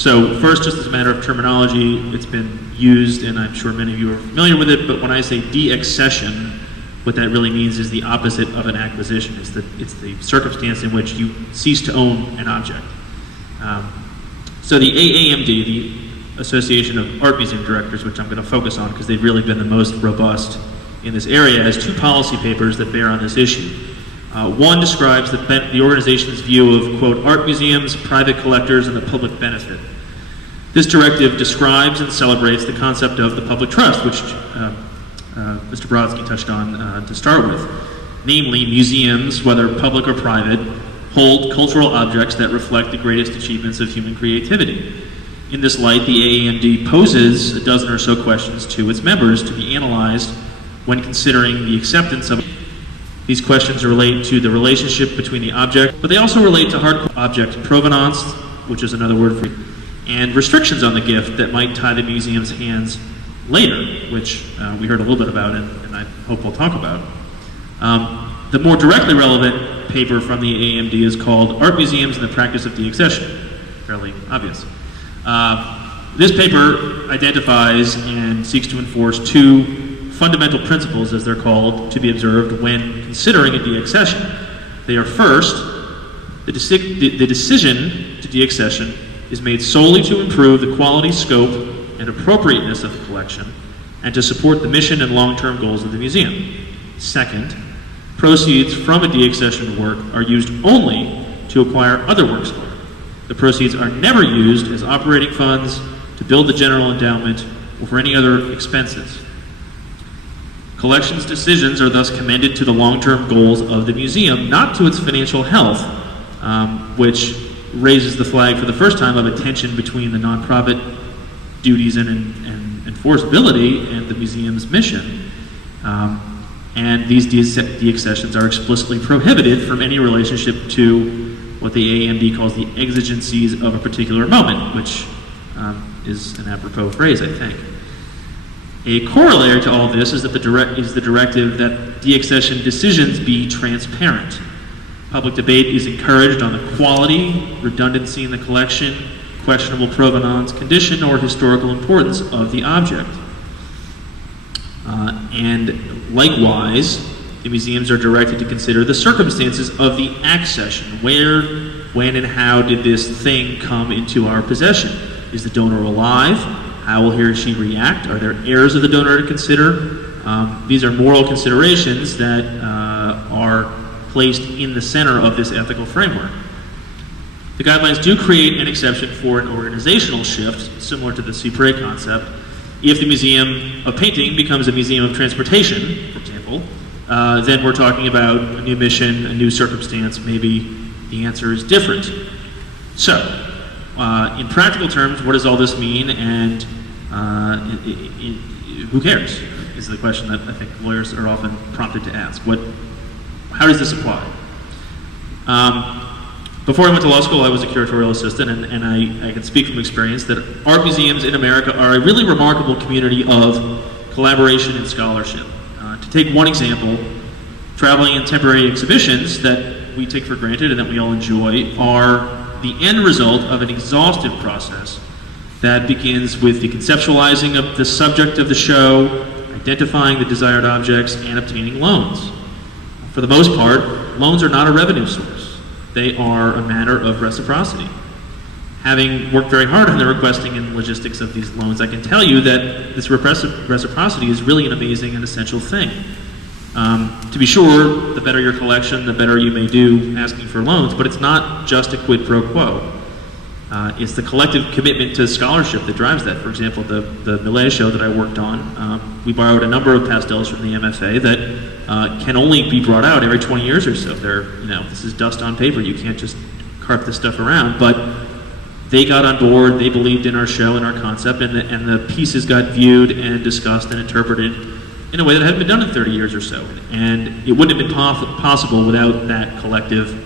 So first, just as a matter of terminology, it's been used, and I'm sure many of you are familiar with it, but when I say deaccession, what that really means is the opposite of an acquisition. It's the circumstance in which you cease to own an object. So the AAMD, the Association of Art Museum Directors, which I'm going to focus on because they've really been the most robust in this area, has two policy papers that bear on this issue. One describes the organization's view of, quote, art museums, private collectors, and the public benefit. This directive describes and celebrates the concept of the public trust, which Mr. Brodsky touched on to start with. Namely, museums, whether public or private, hold cultural objects that reflect the greatest achievements of human creativity. In this light, the AAMD poses a dozen or so questions to its members to be analyzed when considering the acceptance of. These questions relate to the relationship between the object, but they also relate to hard object provenance, which is another word for it, and restrictions on the gift that might tie the museum's hands later, which we heard a little bit about and I hope we'll talk about. The more directly relevant paper from the AAMD is called Art Museums and the Practice of Deaccession. Fairly obvious. This paper identifies and seeks to enforce two fundamental principles, as they're called, to be observed when considering a deaccession. They are first, the decision to deaccession is made solely to improve the quality, scope, and appropriateness of the collection, and to support the mission and long-term goals of the museum. Second, proceeds from a deaccessioned work are used only to acquire other works of art. The proceeds are never used as operating funds, to build the general endowment, or for any other expenses. Collections decisions are thus commended to the long-term goals of the museum, not to its financial health, which raises the flag for the first time of a tension between the nonprofit duties and enforceability and the museum's mission. And these deaccessions are explicitly prohibited from any relationship to what the AAMD calls the exigencies of a particular moment, which is an apropos phrase, I think. A corollary to all this is that the directive that deaccession decisions be transparent. Public debate is encouraged on the quality, redundancy in the collection, questionable provenance, condition, or historical importance of the object. And likewise, the museums are directed to consider the circumstances of the accession. Where, when, and how did this thing come into our possession? Is the donor alive? How will he or she react? Are there heirs of the donor to consider? These are moral considerations that are placed in the center of this ethical framework. The guidelines do create an exception for an organizational shift, similar to the Cypre concept. If the Museum of Painting becomes a Museum of Transportation, for example, then we're talking about a new mission, a new circumstance. Maybe the answer is different. So, in practical terms, what does all this mean, and who cares, is the question that I think lawyers are often prompted to ask. How does this apply? Before I went to law school, I was a curatorial assistant, and I can speak from experience that art museums in America are a really remarkable community of collaboration and scholarship. To take one example, traveling and temporary exhibitions that we take for granted and that we all enjoy are the end result of an exhaustive process that begins with the conceptualizing of the subject of the show, identifying the desired objects, and obtaining loans. For the most part, loans are not a revenue source. They are a matter of reciprocity. Having worked very hard on the requesting and logistics of these loans, I can tell you that this reciprocity is really an amazing and essential thing. To be sure, the better your collection, the better you may do asking for loans, but it's not just a quid pro quo. It's the collective commitment to scholarship that drives that. For example, the Millet show that I worked on, we borrowed a number of pastels from the MFA that can only be brought out every 20 years or so. This is dust on paper. You can't just carp this stuff around. But they got on board, they believed in our show and our concept, and the pieces got viewed and discussed and interpreted in a way that hadn't been done in 30 years or so. And it wouldn't have been possible without that collective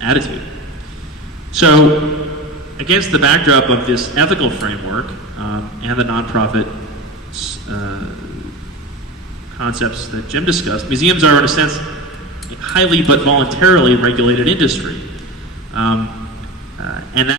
attitude. So, against the backdrop of this ethical framework and the nonprofit concepts that Jim discussed, museums are, in a sense, a highly but voluntarily regulated industry.